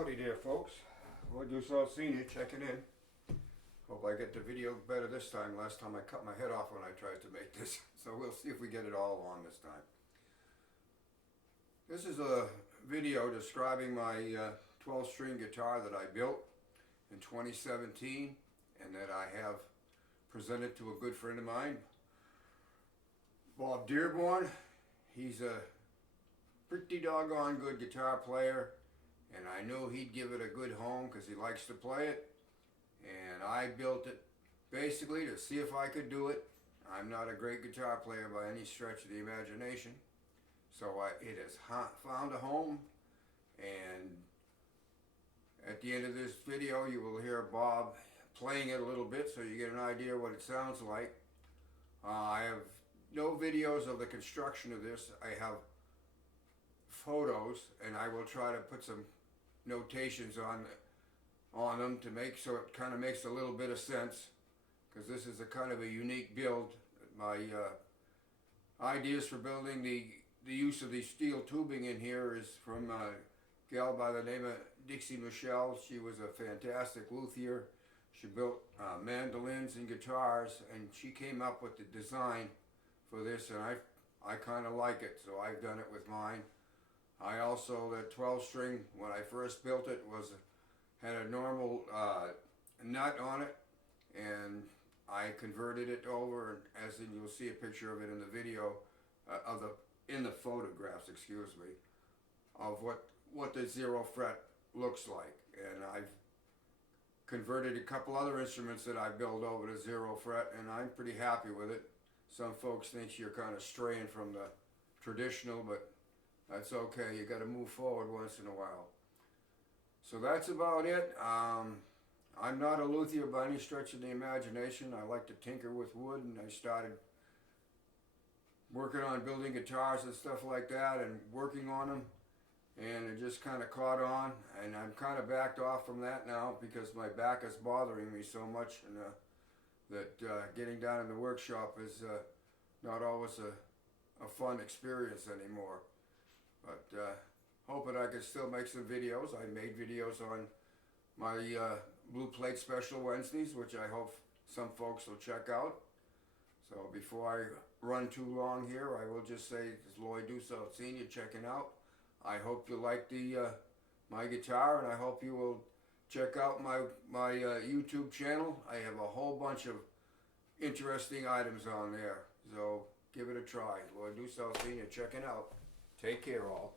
Howdy there, folks. Lloyd Deuce Senior checking in. Hope I get the video better this time. Last time I cut my head off when I tried to make this, so we'll see if we get it all on this time. This is a video describing my 12-string guitar that I built in 2017 and that I have presented to a good friend of mine, Bob Dearborn. He's a pretty doggone good guitar player, and I knew he'd give it a good home because he likes to play it. And I built it basically to see if I could do it. I'm not a great guitar player by any stretch of the imagination, so it has found a home. And at the end of this video you will hear Bob playing it a little bit so you get an idea what it sounds like. I have no videos of the construction of this. I have photos, and I will try to put some notations on them to make so it kind of makes a little bit of sense, because this is a kind of a unique build. My ideas for building the use of the steel tubing in here is from a gal by the name of Dixie Michelle. She was a fantastic luthier. She built mandolins and guitars, and she came up with the design for this, and I kind of like it, so I've done it with mine. I also, that 12-string, when I first built it, had a normal nut on it, and I converted it over, as in you'll see a picture of it in the video, in the photographs, excuse me, of what the 0 fret looks like. And I've converted a couple other instruments that I build over to 0 fret, and I'm pretty happy with it. Some folks think you're kind of straying from the traditional, but that's okay. You got to move forward once in a while. So that's about it. I'm not a luthier by any stretch of the imagination. I like to tinker with wood, and I started working on building guitars and stuff like that, and working on them, and it just kind of caught on, and I'm kind of backed off from that now because my back is bothering me so much, and that getting down in the workshop is not always a fun experience anymore. But hoping I could still make some videos. I made videos on my Blue Plate Special Wednesdays, which I hope some folks will check out. So before I run too long here, I will just say, this is Lloyd Deuce Senior checking out. I hope you like my guitar, and I hope you will check out my YouTube channel. I have a whole bunch of interesting items on there, so give it a try. Lloyd Deuce Senior checking out. Take care, all.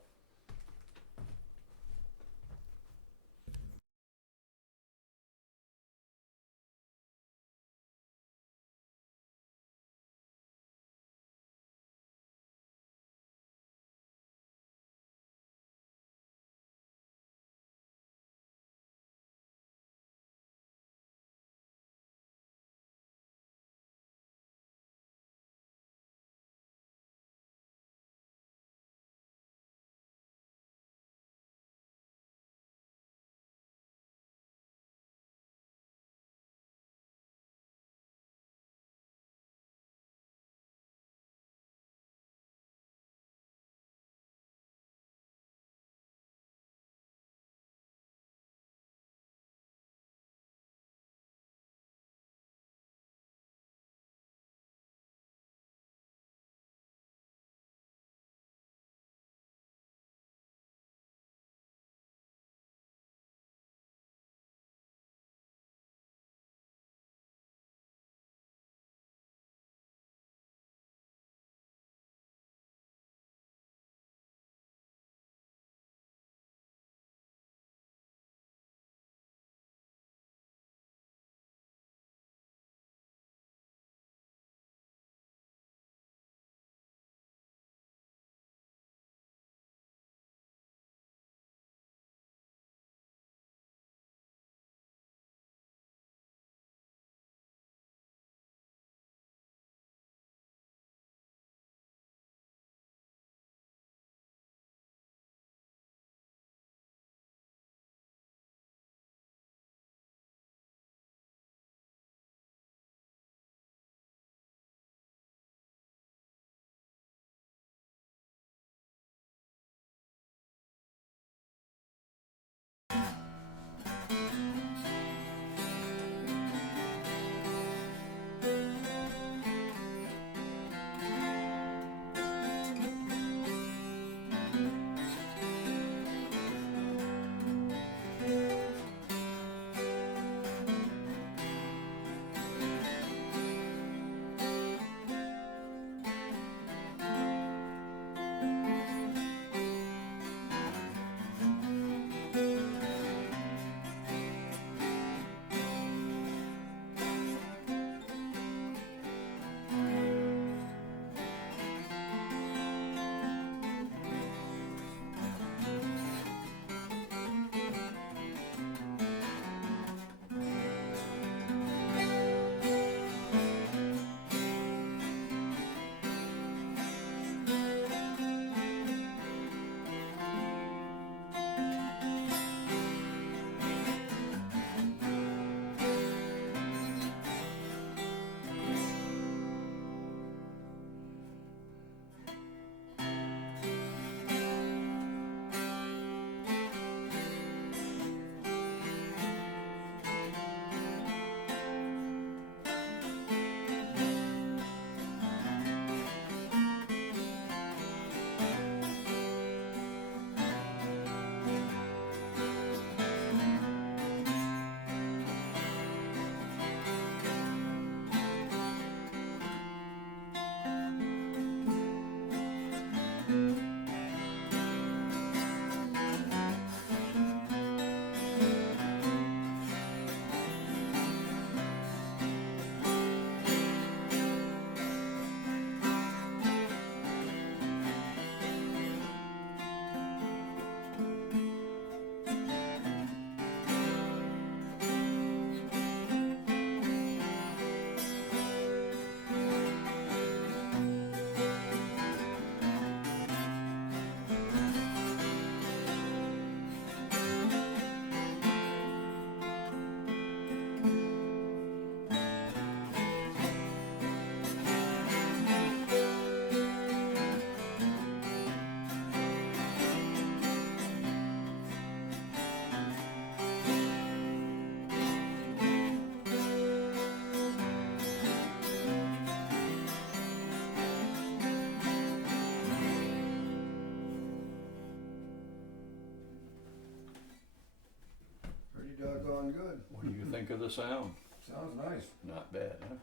Pretty doggone good. What do you think of the sound? Sounds nice. Not bad, huh?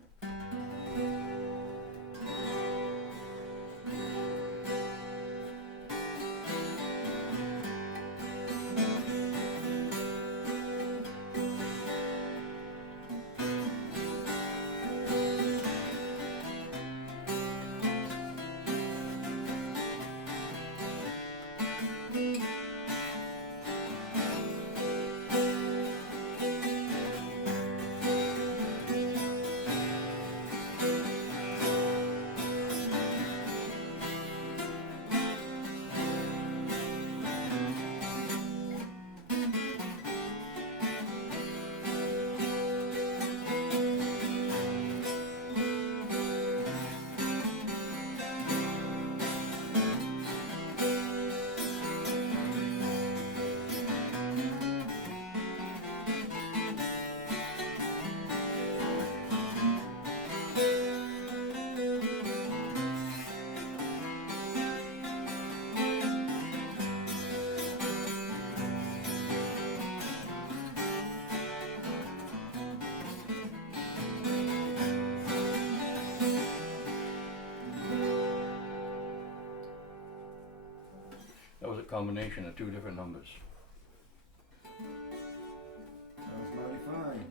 That was a combination of two different numbers. Sounds mighty fine.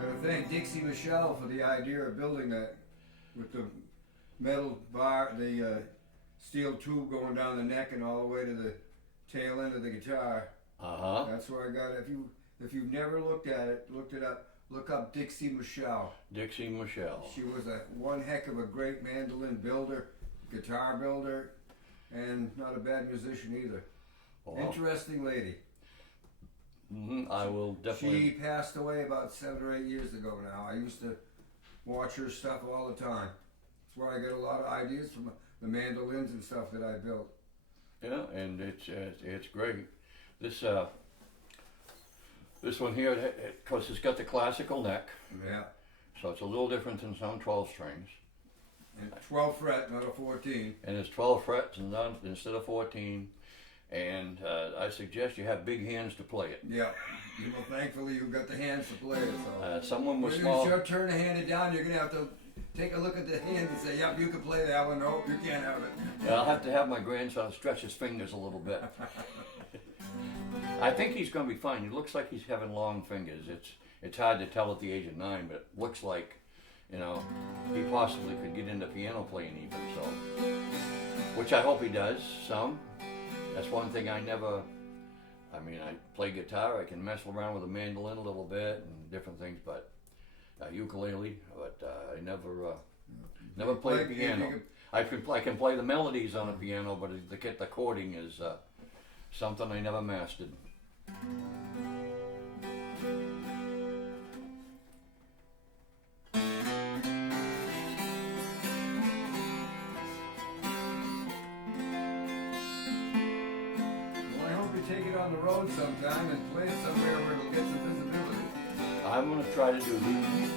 Gotta thank Dixie Michelle for the idea of building that with the metal bar, the steel tube going down the neck and all the way to the tail end of the guitar. Uh-huh. That's where I got it. If you've never looked at it, looked it up. Look up Dixie Michelle. Dixie Michelle. She was one heck of a great mandolin builder, guitar builder, and not a bad musician either. Wow. Interesting lady. I will definitely. She passed away about 7 or 8 years ago now. I used to watch her stuff all the time. That's where I get a lot of ideas from the mandolins and stuff that I built. Yeah, and it's great. This This one here, of course, it's got the classical neck, Yeah. so it's a little different than some 12 strings. And 12 fret, not a 14. And it's 12 frets and not, instead of 14. And I suggest you have big hands to play it. Yeah. Well, thankfully you've got the hands to play it. So. Someone When with it's small. your turn to hand it down, you're gonna have to take a look at the hands and say, "Yep, you can play that one. Nope, you can't have it." I'll have to have my grandson stretch his fingers a little bit. I think he's going to be fine. He looks like he's having long fingers. It's hard to tell at the age of 9, but it looks like, you know, he possibly could get into piano playing even. So, which I hope he does some. That's one thing I never. I mean, I play guitar. I can mess around with a mandolin a little bit and different things, but ukulele. But I never played Play- piano. you can- I can play the melodies on a piano, but the chording is something I never mastered. Well, I hope you take it on the road sometime and play it somewhere where it'll get some visibility. I'm going to try to do these.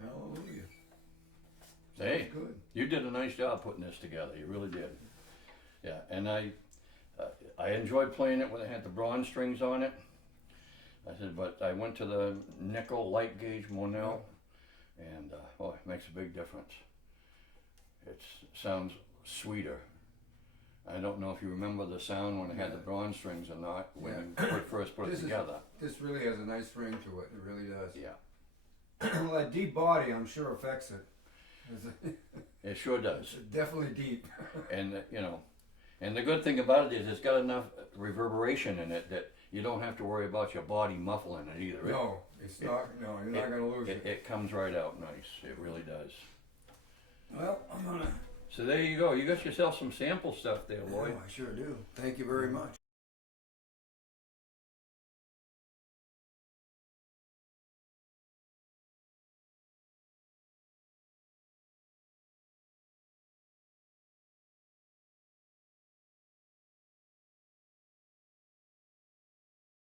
Hallelujah. Hey, Good. you did a nice job putting this together. You really did. Yeah, and I enjoyed playing it when it had the bronze strings on it. I said, but I went to the nickel light gauge Monell, and oh, it makes a big difference. It sounds sweeter. I don't know if you remember the sound when it had the bronze strings or not when you first put it This is- together. This really has a nice ring to it. It really does. Yeah, Well, that deep body, I'm sure, affects it. It's it sure does. definitely deep. And you know, and the good thing about it is it's got enough reverberation in it that you don't have to worry about your body muffling it either. No, it's not. No, you're not going to lose it. It comes right out nice. It really does. Well, I'm gonna. So there you go. You got yourself some sample stuff there, Lloyd. Oh, I sure do. Thank you very much.